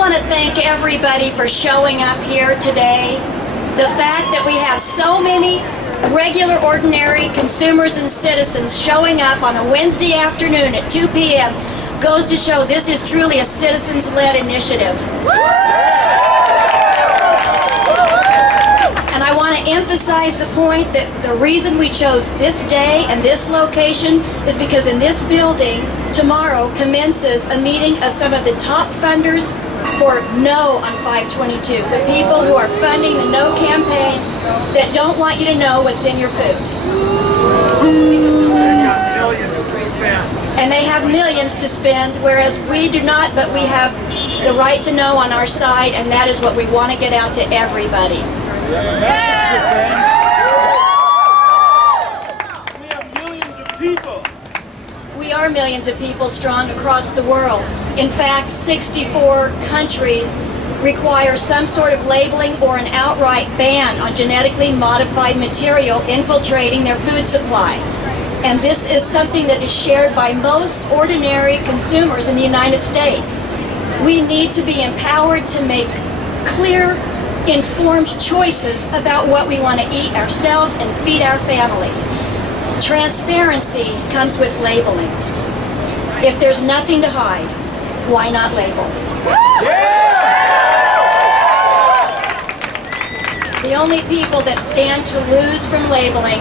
want to thank everybody for showing up here today. The fact that we have so many regular, ordinary consumers and citizens showing up on a Wednesday afternoon at 2 p.m. goes to show this is truly a citizens-led initiative. And I want to emphasize the point that the reason we chose this day and this location is because in this building tomorrow commences a meeting of some of the top funders for No on 522, the people who are funding the No campaign that don't want you to know what's in your food. And they have millions to spend, whereas we do not, but we have the right to know on our side, and that is what we want to get out to everybody. We have millions of people. We are millions of people strong across the world. In fact, 64 countries require some sort of labeling or an outright ban on genetically modified material infiltrating their food supply. And this is something that is shared by most ordinary consumers in the United States. We need to be empowered to make clear, informed choices about what we want to eat ourselves and feed our families. Transparency comes with labeling. If there's nothing to hide, why not label? The only people that stand to lose from labeling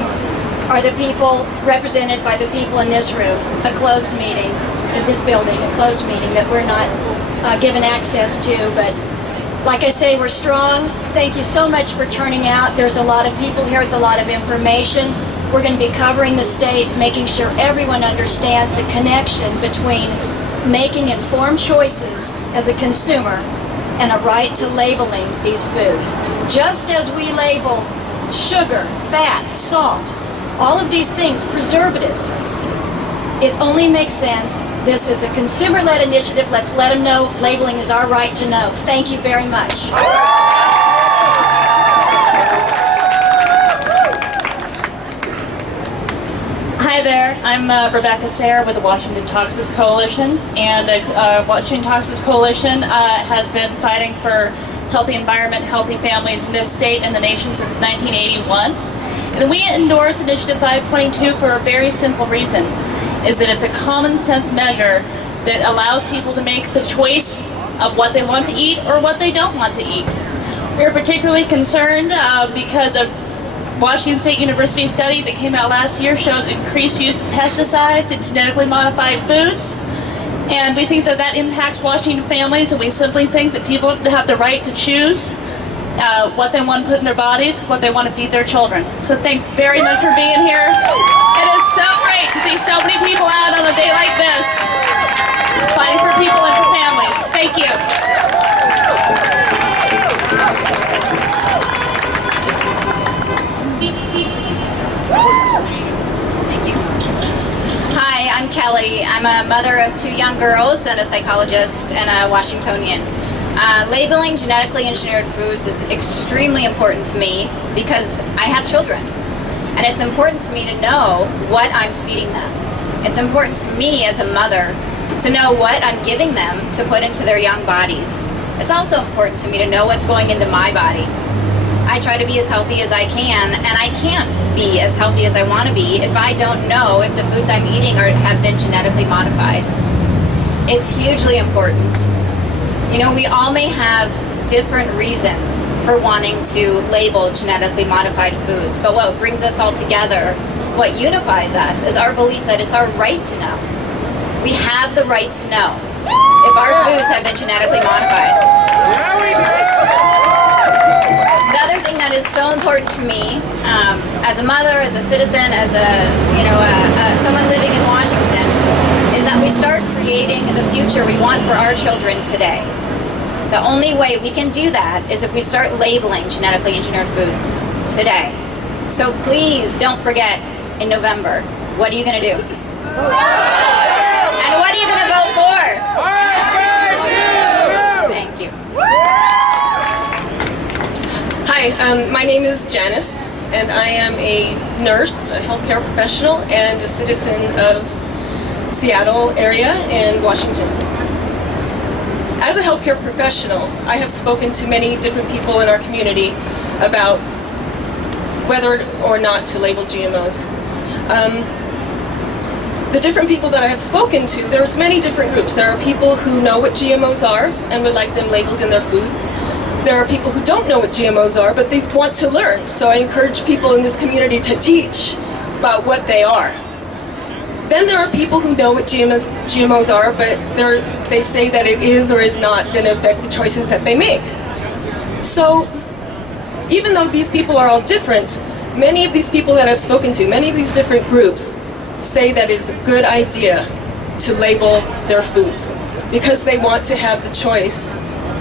are the people represented by the people in this room, a closed meeting, in this building, a closed meeting that we're not given access to. But like I say, we're strong. Thank you so much for turning out. There's a lot of people here with a lot of information. We're going to be covering the state, making sure everyone understands the connection between making informed choices as a consumer and a right to labeling these foods. Just as we label sugar, fat, salt, all of these things, preservatives, it only makes sense. This is a consumer-led initiative. Let's let them know labeling is our right to know. Thank you very much. Hi there, I'm Rebecca Sayre with the Washington Toxics Coalition, and the Washington Toxics Coalition has been fighting for healthy environment, healthy families in this state and the nation since 1981. And we endorse Initiative 522 for a very simple reason, is that it's a common sense measure that allows people to make the choice of what they want to eat or what they don't want to eat. We're particularly concerned because of Washington State University study that came out last year showed increased use of pesticides in genetically modified foods. And we think that that impacts Washington families, and we simply think that people have the right to choose what they want to put in their bodies, what they want to feed their children. So thanks very much for being here. It is so great to see so many people out on a day like this, fighting for people and for families. Thank you. Hi, I'm Kelly. I'm a mother of 2 young girls and a psychologist and a Washingtonian. Labeling genetically engineered foods is extremely important to me because I have children. And it's important to me to know what I'm feeding them. It's important to me as a mother to know what I'm giving them to put into their young bodies. It's also important to me to know what's going into my body. I try to be as healthy as I can, and I can't be as healthy as I want to be if I don't know if the foods I'm eating have been genetically modified. It's hugely important. You know, we all may have different reasons for wanting to label genetically modified foods, but what brings us all together, what unifies us, is our belief that it's our right to know. We have the right to know if our foods have been genetically modified. The other thing that is so important to me, as a mother, as a citizen, as someone living in Washington, is that we start creating the future we want for our children today. The only way we can do that is if we start labeling genetically engineered foods today. So please don't forget in November, what are you going to do? And what are you going to vote for? Thank you. Hi, my name is Janice, and I am a nurse, a healthcare professional, and a citizen of Seattle area and Washington. As a healthcare professional, I have spoken to many different people in our community about whether or not to label GMOs. The different people that I have spoken to, there's many different groups. There are people who know what GMOs are and would like them labeled in their food. There are people who don't know what GMOs are, but they want to learn. So I encourage people in this community to teach about what they are. Then there are people who know what GMOs are, but they say that it is or is not going to affect the choices that they make. So even though these people are all different, many of these people that I've spoken to, many of these different groups, say that it's a good idea to label their foods because they want to have the choice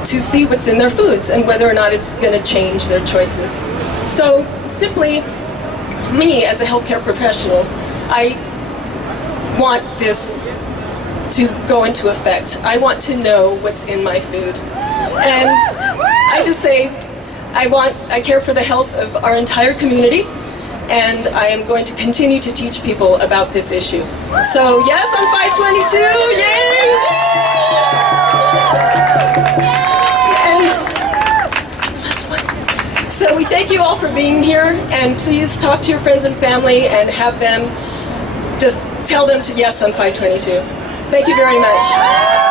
to see what's in their foods and whether or not it's going to change their choices. So simply, me as a healthcare professional, I want this to go into effect. I want to know what's in my food. And I just say, I care for the health of our entire community, and I am going to continue to teach people about this issue. So yes on 522, yay! And last one. So we thank you all for being here, and please talk to your friends and family and have them just tell them to yes on 522. Thank you very much.